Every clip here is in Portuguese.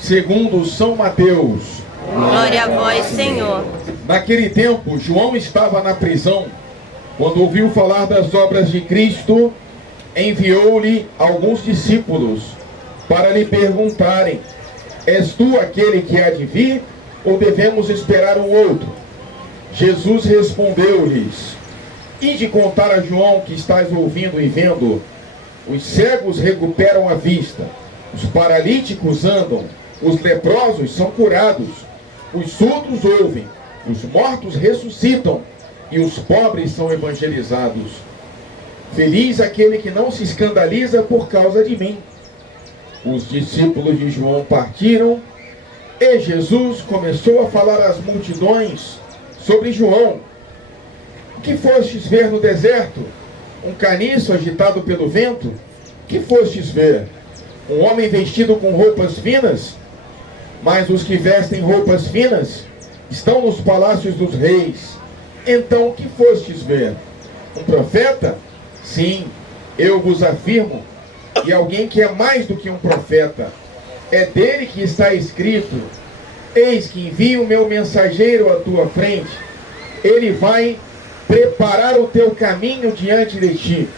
segundo São Mateus. Glória a vós, Senhor. Naquele tempo, João estava na prisão. Quando ouviu falar das obras de Cristo, enviou-lhe alguns discípulos para lhe perguntarem: és tu aquele que há de vir, ou devemos esperar um outro? Jesus respondeu-lhes: ide contar a João que estás ouvindo e vendo. Os cegos recuperam a vista, os paralíticos andam, os leprosos são curados, os surdos ouvem, os mortos ressuscitam e os pobres são evangelizados. Feliz aquele que não se escandaliza por causa de mim. Os discípulos de João partiram e Jesus começou a falar às multidões sobre João. O que fostes ver no deserto? Um caniço agitado pelo vento? Que fostes ver? Um homem vestido com roupas finas? Mas os que vestem roupas finas estão nos palácios dos reis. Então o que fostes ver? Um profeta? Sim, eu vos afirmo, e alguém que é mais do que um profeta. É dele que está escrito: eis que envio o meu mensageiro à tua frente. Ele vai preparar o teu caminho diante de ti.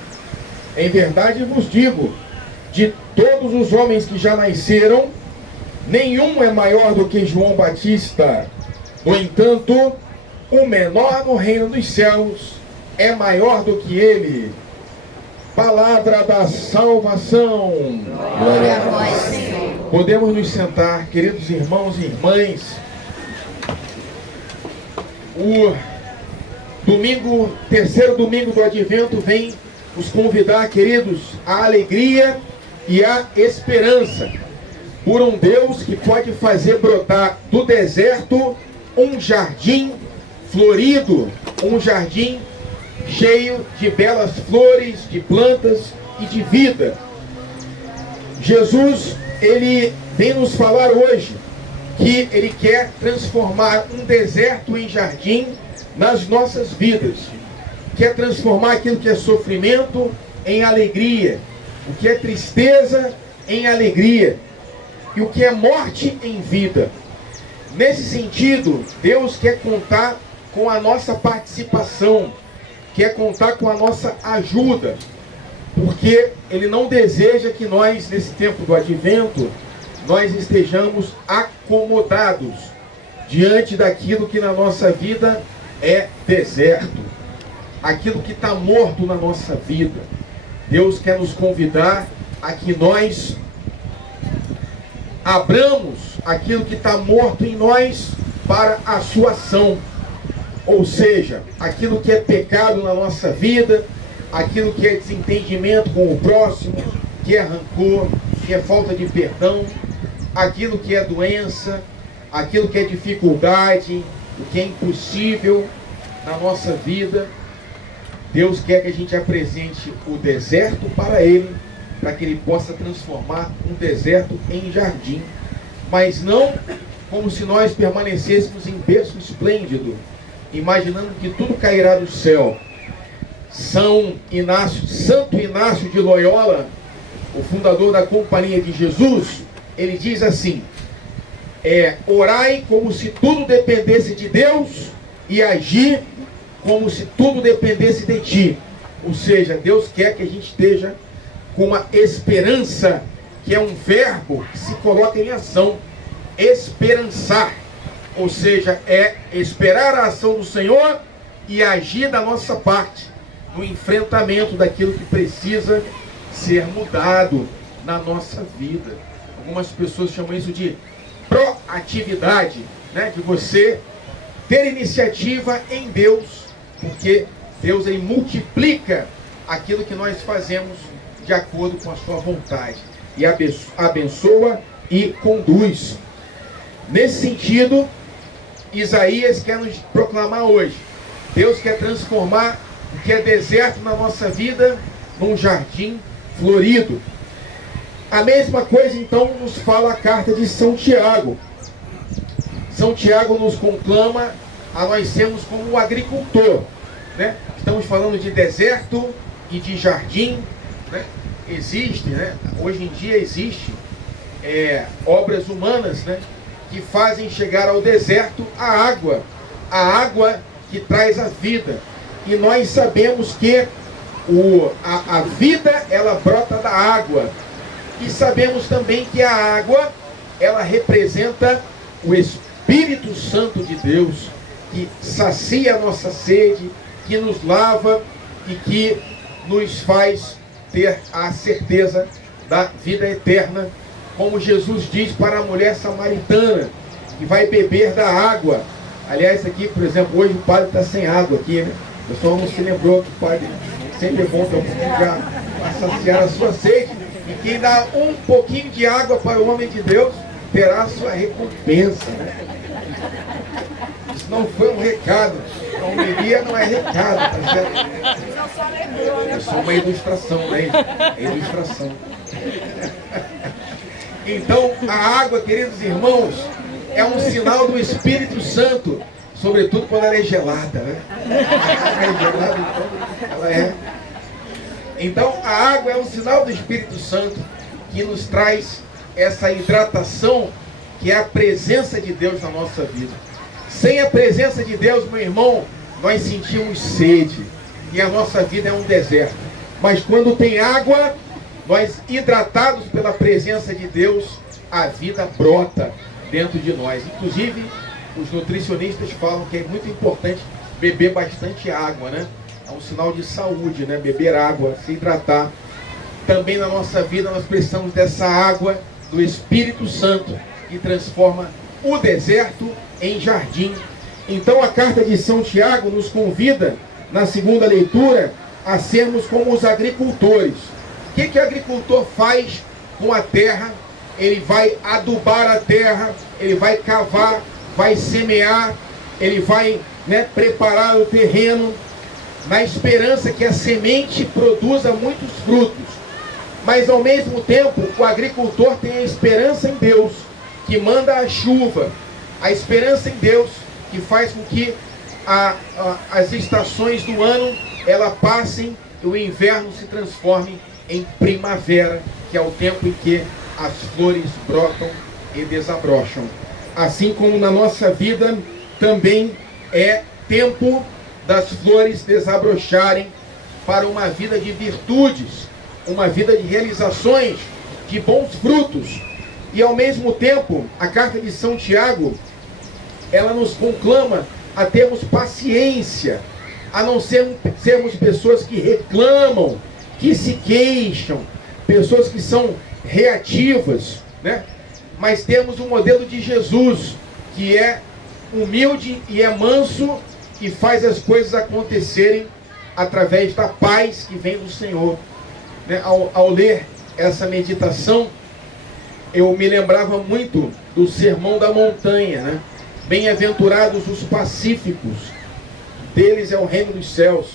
Em verdade vos digo, de todos os homens que já nasceram, nenhum é maior do que João Batista. No entanto, o menor no reino dos céus é maior do que ele. Palavra da salvação. Glória a vós, Senhor. Podemos nos sentar, queridos irmãos e irmãs. O terceiro domingo do Advento vem nos convidar, queridos, à alegria e à esperança por um Deus que pode fazer brotar do deserto um jardim florido, um jardim cheio de belas flores, de plantas e de vida. Jesus, ele vem nos falar hoje que ele quer transformar um deserto em jardim nas nossas vidas. Quer transformar aquilo que é sofrimento em alegria, o que é tristeza em alegria e o que é morte em vida. Nesse sentido, Deus quer contar com a nossa participação, quer contar com a nossa ajuda, porque Ele não deseja que nós, nesse tempo do Advento, nós estejamos acomodados diante daquilo que na nossa vida é deserto, aquilo que está morto na nossa vida. Deus quer nos convidar a que nós abramos aquilo que está morto em nós para a sua ação. Ou seja, aquilo que é pecado na nossa vida, aquilo que é desentendimento com o próximo, que é rancor, que é falta de perdão, aquilo que é doença, aquilo que é dificuldade, o que é impossível na nossa vida. Deus quer que a gente apresente o deserto para Ele, para que Ele possa transformar um deserto em jardim, mas não como se nós permanecêssemos em berço esplêndido, imaginando que tudo cairá do céu. Santo Inácio de Loyola, o fundador da Companhia de Jesus, ele diz assim: orai como se tudo dependesse de Deus e agir como se tudo dependesse de ti. Ou seja, Deus quer que a gente esteja com uma esperança, que é um verbo que se coloca em ação. Esperançar, ou seja, é esperar a ação do Senhor e agir da nossa parte no enfrentamento daquilo que precisa ser mudado na nossa vida. Algumas pessoas chamam isso de proatividade, né? De você ter iniciativa em Deus, porque Deus, ele multiplica aquilo que nós fazemos de acordo com a sua vontade e abençoa e conduz. Nesse sentido, Isaías quer nos proclamar hoje: Deus quer transformar o que é deserto na nossa vida num jardim florido. A mesma coisa então nos fala a carta de São Tiago. São Tiago nos conclama a nós sermos como o agricultor, né? Estamos falando de deserto e de jardim, né? Existe, né? Hoje em dia existe obras humanas, né, que fazem chegar ao deserto a água que traz a vida. E nós sabemos que a vida, ela brota da água. E sabemos também que a água, ela representa o Espírito Santo de Deus, que sacia a nossa sede, que nos lava e que nos faz ter a certeza da vida eterna, como Jesus diz para a mulher samaritana, que vai beber da água. Aliás, aqui, por exemplo, hoje o padre está sem água aqui, né? O pessoal não se lembrou que o padre sempre é bom ter um pouquinho de água para saciar a sua sede. E quem dá um pouquinho de água para o homem de Deus, terá a sua recompensa, né? Isso não foi um recado. A homilia não é recado, tá certo? É só uma ilustração, né? É ilustração. Então, a água, queridos irmãos, é um sinal do Espírito Santo, sobretudo quando ela é gelada, né? A água é gelada, então ela é. Então, a água é um sinal do Espírito Santo que nos traz essa hidratação, que é a presença de Deus na nossa vida. Sem a presença de Deus, meu irmão, nós sentimos sede e a nossa vida é um deserto. Mas quando tem água, nós, hidratados pela presença de Deus, a vida brota dentro de nós. Inclusive, os nutricionistas falam que é muito importante beber bastante água, né? É um sinal de saúde, né? Beber água, se hidratar. Também na nossa vida nós precisamos dessa água do Espírito Santo, que transforma o deserto em jardim. Então a carta de São Tiago nos convida, na segunda leitura, a sermos como os agricultores. O que o agricultor faz com a terra? Ele vai adubar a terra, ele vai cavar, vai semear, ele vai, né, preparar o terreno, na esperança que a semente produza muitos frutos. Mas ao mesmo tempo, o agricultor tem a esperança em Deus, que manda a chuva, a esperança em Deus, que faz com que as estações do ano ela passem e o inverno se transforme em primavera, que é o tempo em que as flores brotam e desabrocham. Assim como na nossa vida também é tempo das flores desabrocharem para uma vida de virtudes, uma vida de realizações, de bons frutos. E ao mesmo tempo, a carta de São Tiago, ela nos conclama a termos paciência, a não sermos pessoas que reclamam, que se queixam, pessoas que são reativas, né? Mas temos um modelo de Jesus, que é humilde e é manso e faz as coisas acontecerem através da paz que vem do Senhor. Né? Ao ler essa meditação, eu me lembrava muito do Sermão da Montanha, né? Bem-aventurados os pacíficos, deles é o reino dos céus.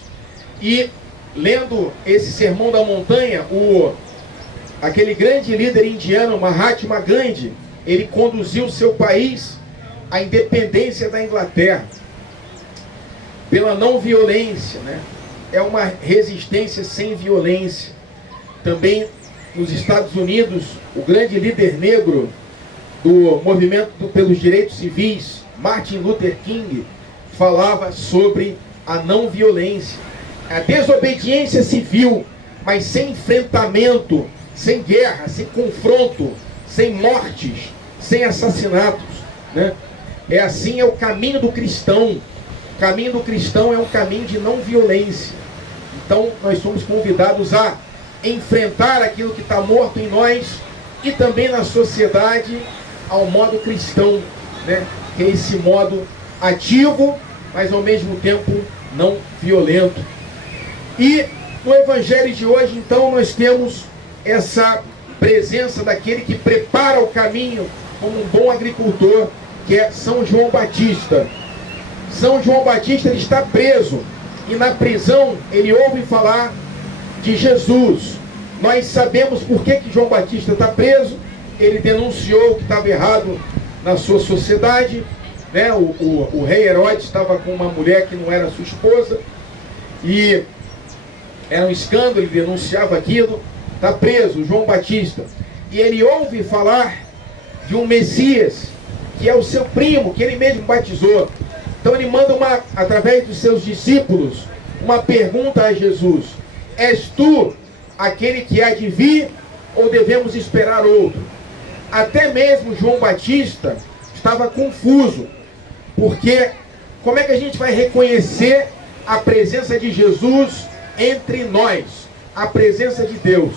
E lendo esse Sermão da Montanha, aquele grande líder indiano, Mahatma Gandhi, ele conduziu seu país à independência da Inglaterra pela não violência, né? É uma resistência sem violência. Também nos Estados Unidos, o grande líder negro do movimento pelos direitos civis, Martin Luther King, falava sobre a não violência, a desobediência civil, mas sem enfrentamento, sem guerra, sem confronto, sem mortes, sem assassinatos, né? É assim, é o caminho do cristão. O caminho do cristão é um caminho de não violência. Então nós somos convidados a enfrentar aquilo que está morto em nós e também na sociedade ao modo cristão, né? Que é esse modo ativo, mas ao mesmo tempo não violento. E no Evangelho de hoje, então, nós temos essa presença daquele que prepara o caminho como um bom agricultor, que é São João Batista. São João Batista, ele está preso e na prisão ele ouve falar de Jesus. Nós sabemos por que João Batista está preso. Ele denunciou o que estava errado na sua sociedade, né? O rei Herodes estava com uma mulher que não era sua esposa e era um escândalo, ele denunciava aquilo. Está preso, João Batista. e ele ouve falar de um Messias, que é o seu primo, que ele mesmo batizou. Então ele manda, através dos seus discípulos, uma pergunta a Jesus: és tu aquele que há de vir, ou devemos esperar outro? Até mesmo João Batista estava confuso, porque como é que a gente vai reconhecer a presença de Jesus entre nós, a presença de Deus?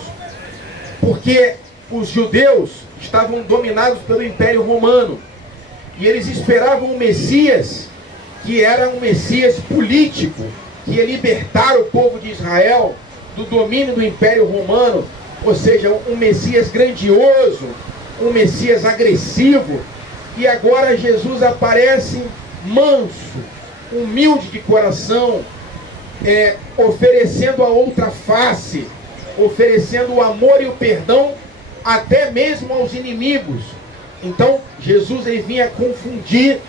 Porque os judeus estavam dominados pelo Império Romano, e eles esperavam um Messias que era um Messias político, que ia libertar o povo de Israel do domínio do Império Romano, ou seja, um Messias grandioso, um Messias agressivo. E agora Jesus aparece manso, humilde de coração, oferecendo a outra face, oferecendo o amor e o perdão até mesmo aos inimigos. Então Jesus, ele vinha confundir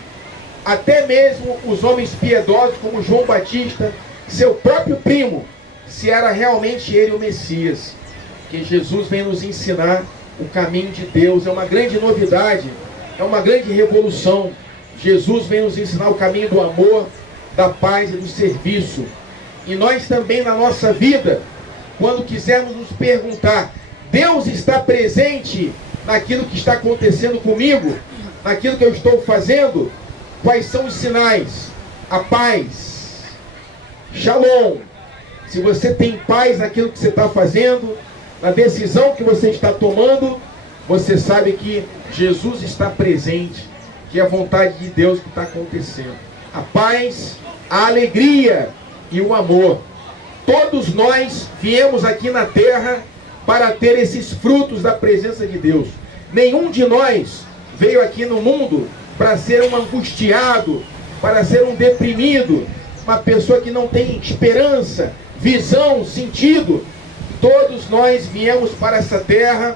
até mesmo os homens piedosos como João Batista, seu próprio primo, se era realmente ele o Messias. Que Jesus vem nos ensinar o caminho de Deus. É uma grande novidade, é uma grande revolução. Jesus vem nos ensinar o caminho do amor, da paz e do serviço. E nós também, na nossa vida, quando quisermos nos perguntar: Deus está presente naquilo que está acontecendo comigo, naquilo que eu estou fazendo? Quais são os sinais? A paz, Shalom. Se você tem paz naquilo que você está fazendo, na decisão que você está tomando, você sabe que Jesus está presente, que é a vontade de Deus que está acontecendo. A paz, a alegria e o amor. Todos nós viemos aqui na terra para ter esses frutos da presença de Deus. Nenhum de nós veio aqui no mundo para ser um angustiado, para ser um deprimido, uma pessoa que não tem esperança, visão, sentido. Todos nós viemos para essa terra,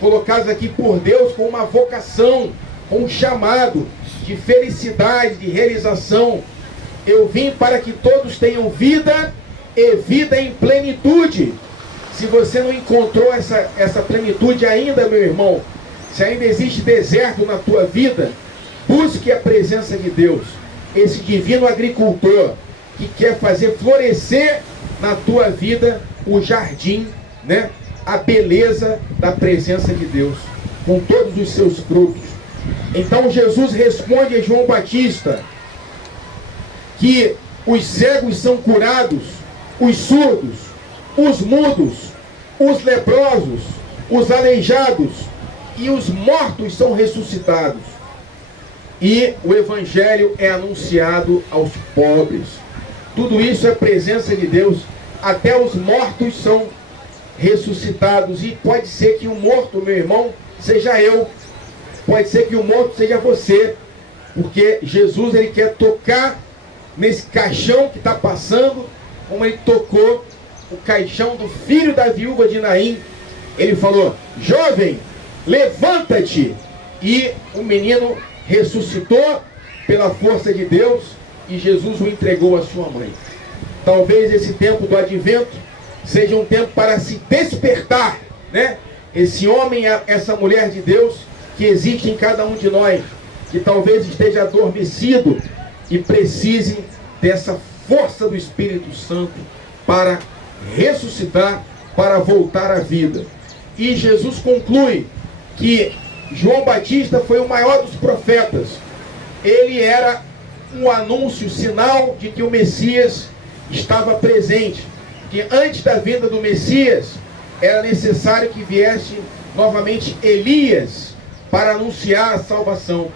colocados aqui por Deus com uma vocação, com um chamado de felicidade, de realização. Eu vim para que todos tenham vida e vida em plenitude. Se você não encontrou essa plenitude ainda, meu irmão, se ainda existe deserto na tua vida, busque a presença de Deus, esse divino agricultor que quer fazer florescer na tua vida o jardim, né? A beleza da presença de Deus, com todos os seus frutos. Então Jesus responde a João Batista que os cegos são curados, os surdos, os mudos, os leprosos, os aleijados e os mortos são ressuscitados. E o Evangelho é anunciado aos pobres. Tudo isso é presença de Deus. Até os mortos são ressuscitados. E pode ser que o morto, meu irmão, seja eu. Pode ser que o morto seja você. Porque Jesus, ele quer tocar nesse caixão que está passando, como ele tocou o caixão do filho da viúva de Naim. Ele falou: jovem, levanta-te. E o menino ressuscitou pela força de Deus e Jesus o entregou à sua mãe. Talvez esse tempo do advento seja um tempo para se despertar, né? Esse homem, essa mulher de Deus que existe em cada um de nós, que talvez esteja adormecido e precise dessa força do Espírito Santo para ressuscitar, para voltar à vida. E Jesus conclui que João Batista foi o maior dos profetas. Ele era um anúncio, sinal de que o Messias estava presente. Que antes da vinda do Messias, era necessário que viesse novamente Elias para anunciar a salvação.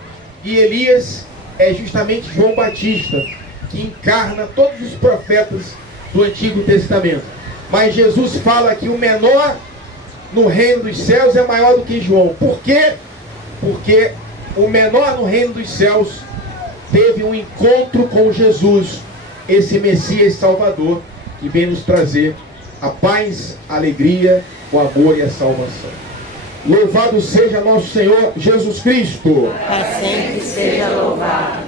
E Elias é justamente João Batista, que encarna todos os profetas do Antigo Testamento. Mas Jesus fala que o menor no reino dos céus é maior do que João. Por quê? Porque o menor no reino dos céus teve um encontro com Jesus, esse Messias Salvador, que vem nos trazer a paz, a alegria, o amor e a salvação. Louvado seja nosso Senhor Jesus Cristo. Para sempre seja louvado.